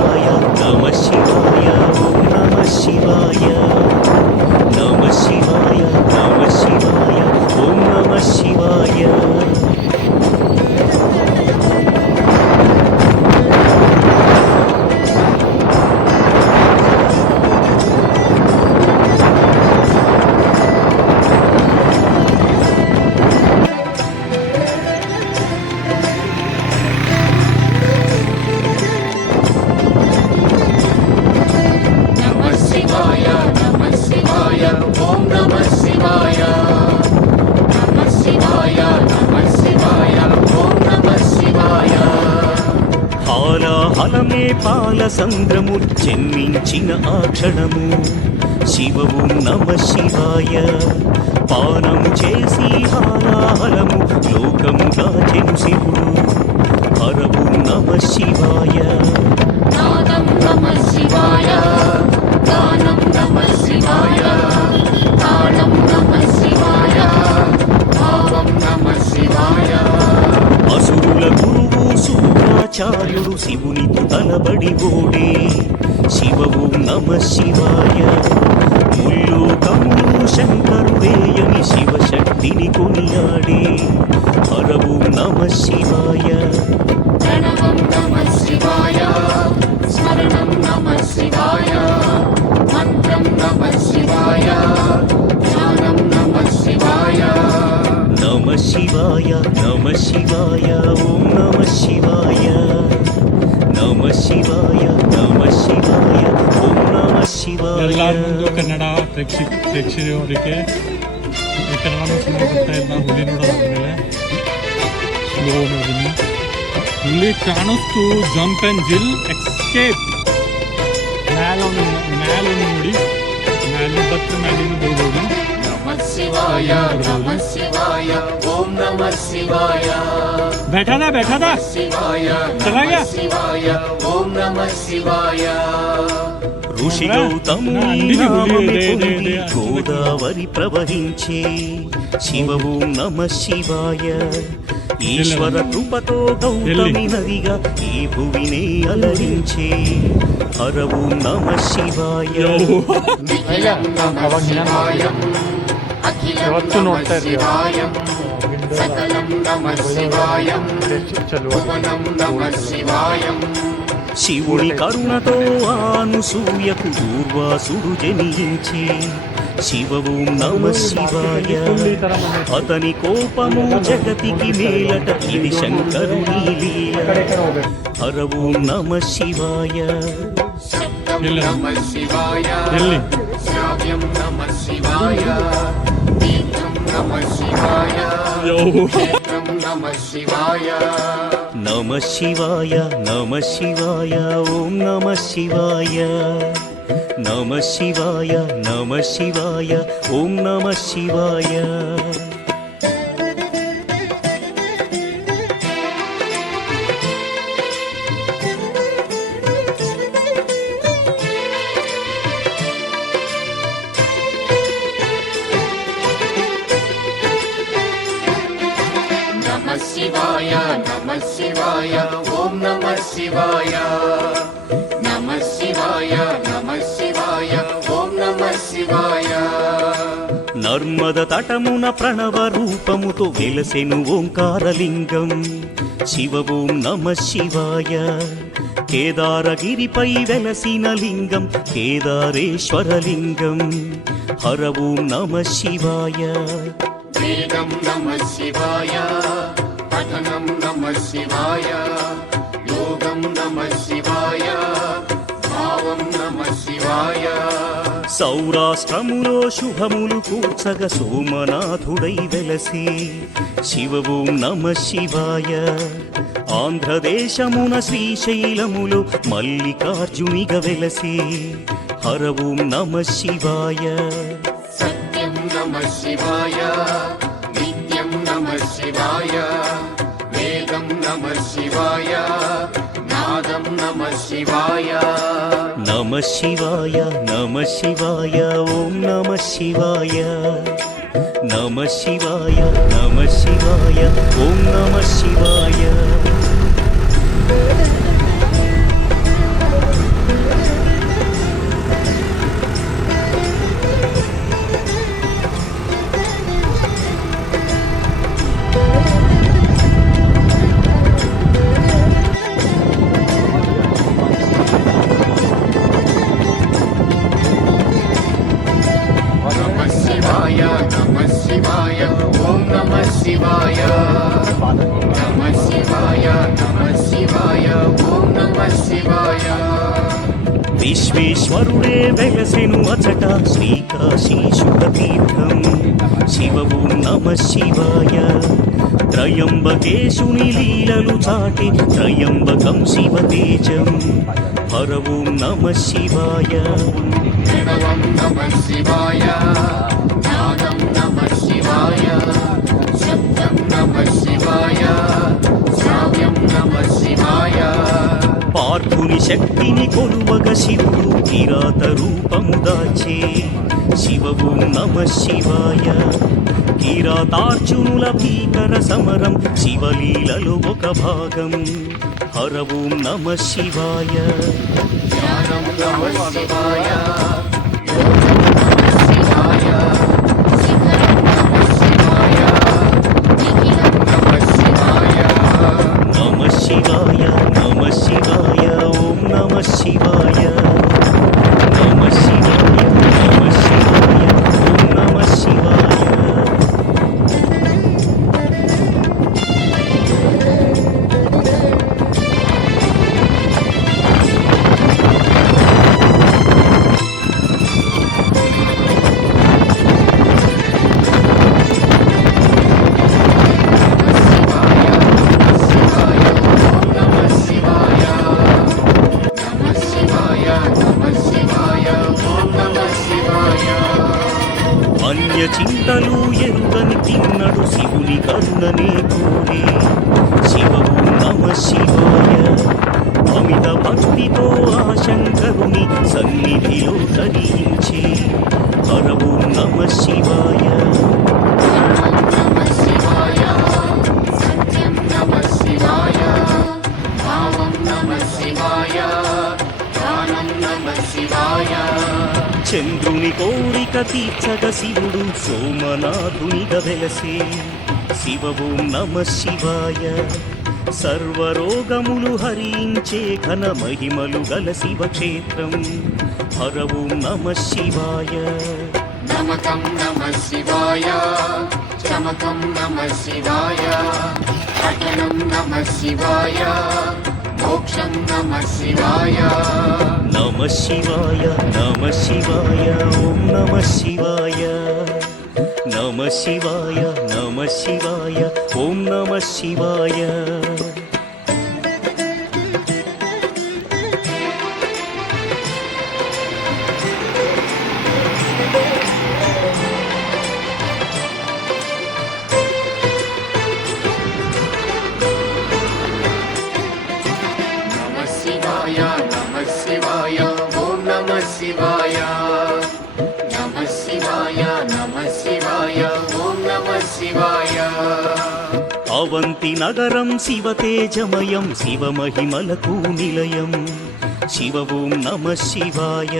శివాయ నమ శివాయ ఓం నమ శివాయ నమ శివాయ నమ శివాయ ఓం నమ శివాయ హాలాహలమే పాల సంద్రము జన్మించిన ఆ క్షణము శివవు నమ శివాయ పానము చేసి హాలాహలము లోకము దాచెను శివుడు హరవు నమ శివాయ నాదం నమ శివాయ గానం నమ శివాయ తాళం నమ శివాయ భావం నమ శివాయ అసురుల గురువు శుక్రాచార్యుడు శివునితో తలబడి ఓడే శివవు నమ శివాయ ముల్లోకములు శంకరుడేయని శివశక్తిని కొనియాడే హరవు నమ శివాయ ప్రణవం నమ శివాయ స్మరణం నమ శివాయ మంత్రం నమ శివాయ ధ్యానం నమ శివాయ నమ శివాయ నమ శివాయ ఓం నమ శివాయ నమ శಿವಾಯ ನಮ ಶಿವಾಯ ಓಂ ನಮ ಶಿವಾಯ. ಎಲ್ಲರ ಮುಂದೆ ಕನ್ನಡ ಪ್ರೇಕ್ಷಕರಿಗೆ ಕನ್ನಡ ಸಿನಿಮಾ ಬರ್ತಾ ಇಲ್ಲ. ಹುಲಿ ನೋಡೋದಾದ್ಮೇಲೆ ಸ್ಲೋ ನೋಡಿದ್ದೀನಿ. ಹುಲಿ ಕಾಣಿಸ್ತು ಜಂಪ್ ಆ್ಯಂಡ್ ಜಿಲ್ ಎಕ್ಸ್ಕೇಪ್ ಮ್ಯಾಲೊಂದು ನೋಡಿ ಮ್ಯಾಲೆ ಬತ್ತ ಮ್ಯಾಲಿಂದ ಬರ್ಬೋದು. शिवाय नमः शिवाय ओम नमः शिवाय बैठा था शिवाय चला गया शिवाय ओम नमः शिवाय ఋషి గౌతముని నామమే పొంది గోదావరి ప్రవహించే శివ ఓం నమ శివాయ. ఈశ్వర కృపతో గౌతమి నదిగా ఈ భువినే అలరించే హర ఓం నమ శివాయ. ಯಾವತ್ತು ನೋಡ್ತಾ ಇದ್ದೀವಿ. శివుని కరుణతో ఆనుసూయకు దూర్వాసుడు జనించే శివ ఓం నమ శివాయ. అతని కోపము జగతికి మేలట ఇది శంకరుని లీల హర ఓం నమ శివాయ. श्राव्यं नमः शिवाय तीर्थं नमः शिवाय क्षेत्रं नमः शिवाय నమ శివాయ నమ శివాయ ఓం నమ శివాయ. నమ శివాయ నమ శివాయ ఓం నమ శివాయ. शिवाय नमः शिवाय ओम नमः शिवाय नमः शिवाय नमः शिवाय ओम नमः शिवाय. నర్మద తటమున ప్రణవ రూపముతో వెలసెను ఓంకారలింగం శివ ఓం నమ శివాయ. కేదారగిరిపై వెలసిన లింగం కేదారేశ్వరలింగం హర ఓం నమ శివాయ. वेदं नमः शिवाय पठनं नमः शिवाय योगं नमः शिवाय भावं नमः शिवाय. సౌరాష్ట్రములో శుభములు కూర్చగ సోమనాథుడై వెలసే శివ ఓం నమ శివాయ. ఆంధ్రదేశమున శ్రీశైలములో మల్లికార్జునిగ వెలసే హర ఓం నమ శివాయ. सत्यं नमः शिवाय नित्यं नमः शिवाय वेदं नमः शिवाय नादं नमः शिवाय. నమ శివాయ నమ శివాయ ఓం నమ శివాయ. నమ శివాయ నమ శివాయ ఓం నమ శివాయ. శివాయ విశ్వేశ్వరుడే వెలసెను అచట శ్రీకాశీశుడ తీర్థం శివ ఓం నమ శివాయ త్రయంబకేశుని లీలలు చాటి త్రయంబకం శివ తేజం హర ఓం నమ శివాయ ప్రణవం నమః శివాయ నాదం నమః శివాయ శబ్దం నమః శివాయ శ్రావ్యం నమః శివాయ పార్థుని శక్తిని కొలువగ శివుడు కిరాత రూపము దాచే శివ ఓం నమ శివాయ కిరాతార్జునుల భీకర సమరం శివలీలలో ఒక భాగం హర ఓం నమ శివాయ జ్ఞానం నమః శివాయ యోగం నమః శివాయ శిఖరం నమః శివాయ నిఖిలం నమః శివాయ నమ శివాయ నమ శివాయ ఓం నమ శివాయ నమ శివాయ నమ శివాయ ఓం నమ శివాయ అన్య చింతలు ఎరుగని తిన్నడు శివుని కరుణనే కోరే శివ ఓం నమ శివాయ అమిత భక్తితో ఆ శంకరుని సన్నిధిలో తరించే హర ఓం నమ శివాయ సత్యం నమః శివాయ భావం నమః శివాయ జ్ఞానం నమః శివాయ చంద్రుని కోరిక తీర్చగ శివుడు సోమనాథునిగా వెలసే శివ ఓం నమ శివాయ సర్వరోగములు హరించే ఘన మహిమలు గల శివక్షేత్రం హర ఓం నమ శివాయ నమకం నమః శివాయ చమకం నమః శివాయ పఠనం నమః శివాయ మోక్షం నమః శివాయ నమ శివాయ నమ శివాయ ఓం నమ శివాయ నమ శివాయ నమ శివాయ ఓం నమ శివాయ నమః శివాయ నమః శివాయ ఓం నమః శివాయ నమః శివాయ నమః శివాయ ఓం నమః శివాయ అవంతి నగరం శివతేజమయం శివమహిమలకు నిలయం శివ ఓం నమ శివాయ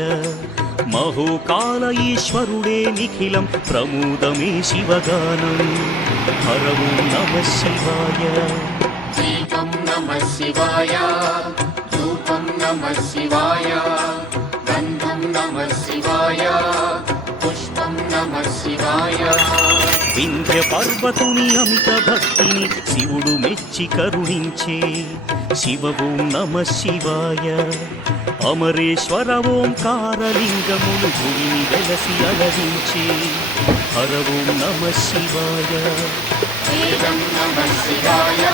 మహోకాల ఈశ్వరుడే నిఖిలం ప్రమోదమే శివగానం హర ఓం నమ శివాయ దీపం నమః శివాయ ధూపం నమః శివాయ గంధం నమః శివాయ పుష్పం నమః శివాయ వింధ్య పర్వతుని అమిత భక్తిని శివుడు మెచ్చి కరుణించే శివ ఓం నమ శివాయ అమరేశ్వర ఓంకారలింగములు భూమిని వెలసి అలరించే హర ఓం నమ శివాయ వేదం నమః శివాయ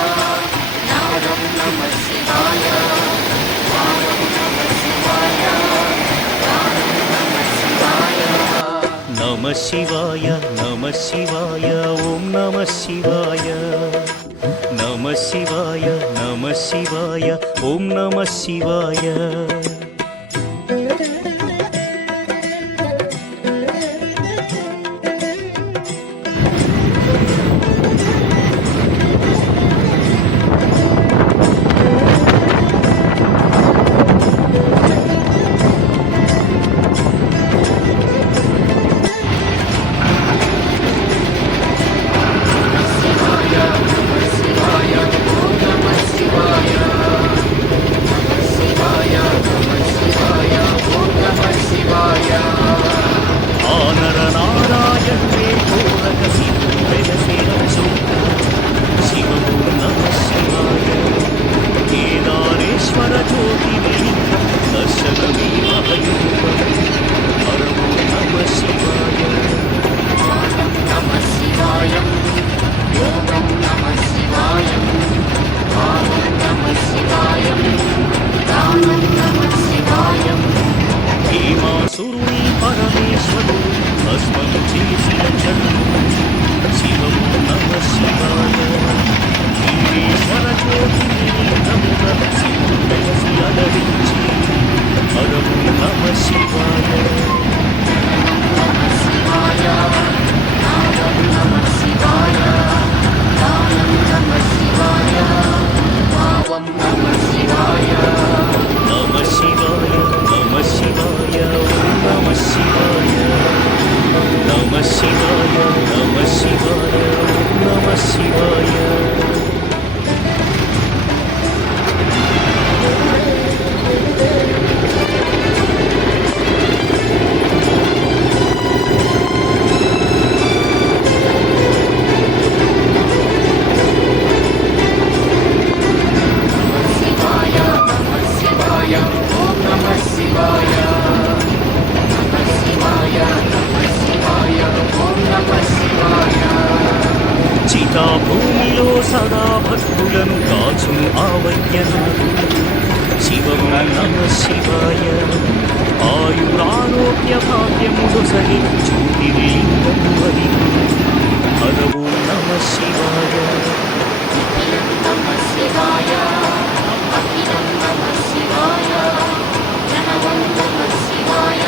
నాదం నమః శివాయ భావం నమః శివాయ జ్ఞానం నమః శివాయ నమ శివాయ నమ శివాయ ఓం నమ శివాయ నమ శివాయ నమ శివాయ ఓం నమ శివాయ శివాయ నమః శివాయ ఓం నమః శివాయ నమః శివాయ నమః नमः शिवाय नमः शिवाय नमः शिवाय ॐ नमः शिवाय చితా భూమిలో సదా భక్తులను కాచును ఆవయ్యనాథుడు శివము నమ శివాయ ఆయురారోగ్య భాగ్యముడు సహి జ్యోతిర్లింగము హరిగురు హరవు నమ శివాయ निखिलं नमः शिवाय अखिलं नमः शिवाय प्रणवं नमः शिवाय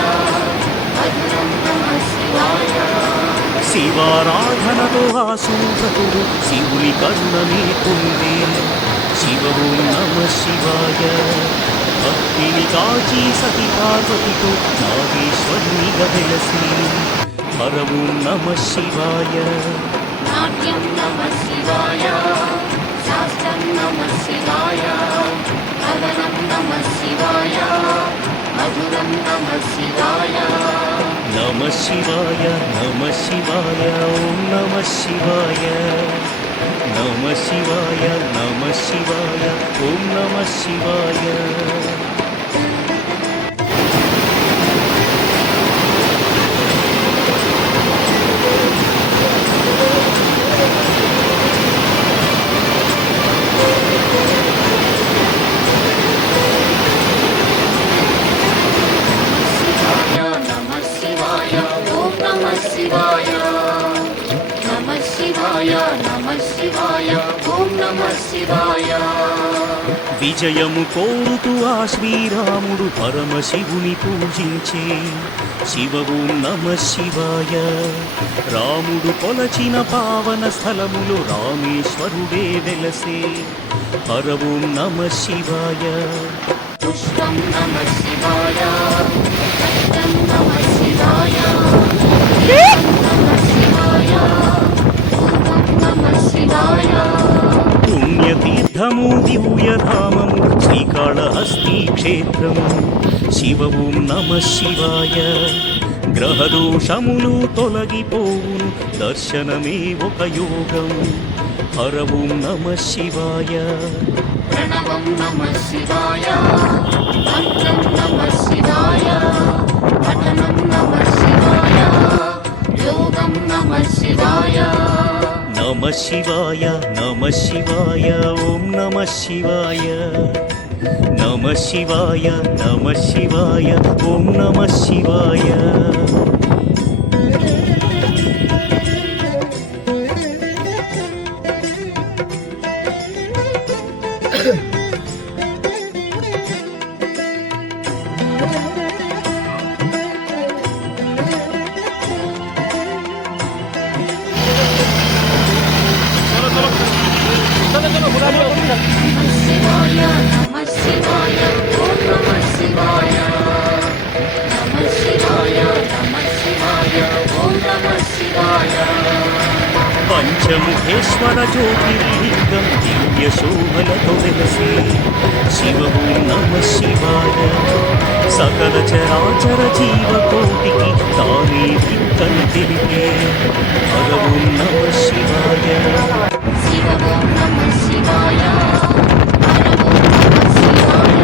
मधुरं नमः शिवाय శివారాధనతో ఆసూభకుడు శివుని కరుణనే పొందే శివము నమ శివాయ భక్తిని కాచి సతి పార్వతితో నాగేశ్వరునిగా వెలసి హరము నమ శివాయ नाट्यं नमः शिवाय शास्त्रं नमः शिवाय कवनं नमः शिवाय मधुरं नमः शिवाय నమ శివాయ నమ శివాయ ఓం నమ శివాయ నమ శివాయ నమ శివాయ ఓం నమ శివాయ नमः शिवाय ॐ नमः शिवाय नमः शिवाय नमः शिवाय ॐ नमः शिवाय విజయము కోరుతూ ఆ శ్రీరాముడు పరమశివుని పూజించే శివవు నమ శివాయ రాముడు కొలచిన పావన స్థలములో రామేశ్వరుడే వెలసే హరవు నమ శివాయ पुष्पं नमः शिवाय रक्तं नमः शिवाय नमः शिवाय धूपं नमः शिवाय పుణ్యతీర్థము దివ్యధామము శ్రీకాళహస్తి క్షేత్రము శివవు నమ శివాయ గ్రహదోషములు తొలగిపోవును దర్శనమే ఒక యోగం హరవు నమ శివాయ प्रणवं नमः शिवाय मन्त्रं नमः शिवाय पठनं नमः शिवाय योगं नमः शिवाय నమ శివాయ నమ శివాయ ఓం నమ శివాయ నమ శివాయ నమ శివాయ ఓం నమ శివాయ शिवाय नमः शिवाय ॐ नमः शिवाय नमः शिवाय नमः शिवाय ॐ नमः शिवाय పంచముఖేశ్వర జ్యోతిర్లింగం దివ్య శోభలతో వెలసే శివవు నమ శివాయ సకల చరాచర జీవకోటికి తానే దిక్కను తెలిపే హరవు నమ శివాయ शिवो नमः शिवाय हरवो नमः शिवाय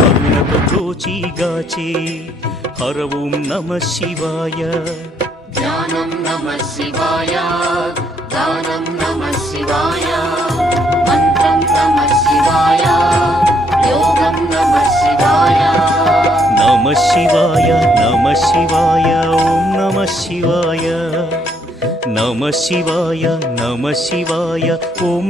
కంఠం గాచే హరవు నమ శివాయ ज्ञानं नमः शिवाय दानं नमः शिवाय मन्त्रं नमः शिवाय योगं नमः शिवाय నమ శివాయ నమ శివాయ ఓం నమ శివాయ నమ శివాయ నమ శివాయ ఓం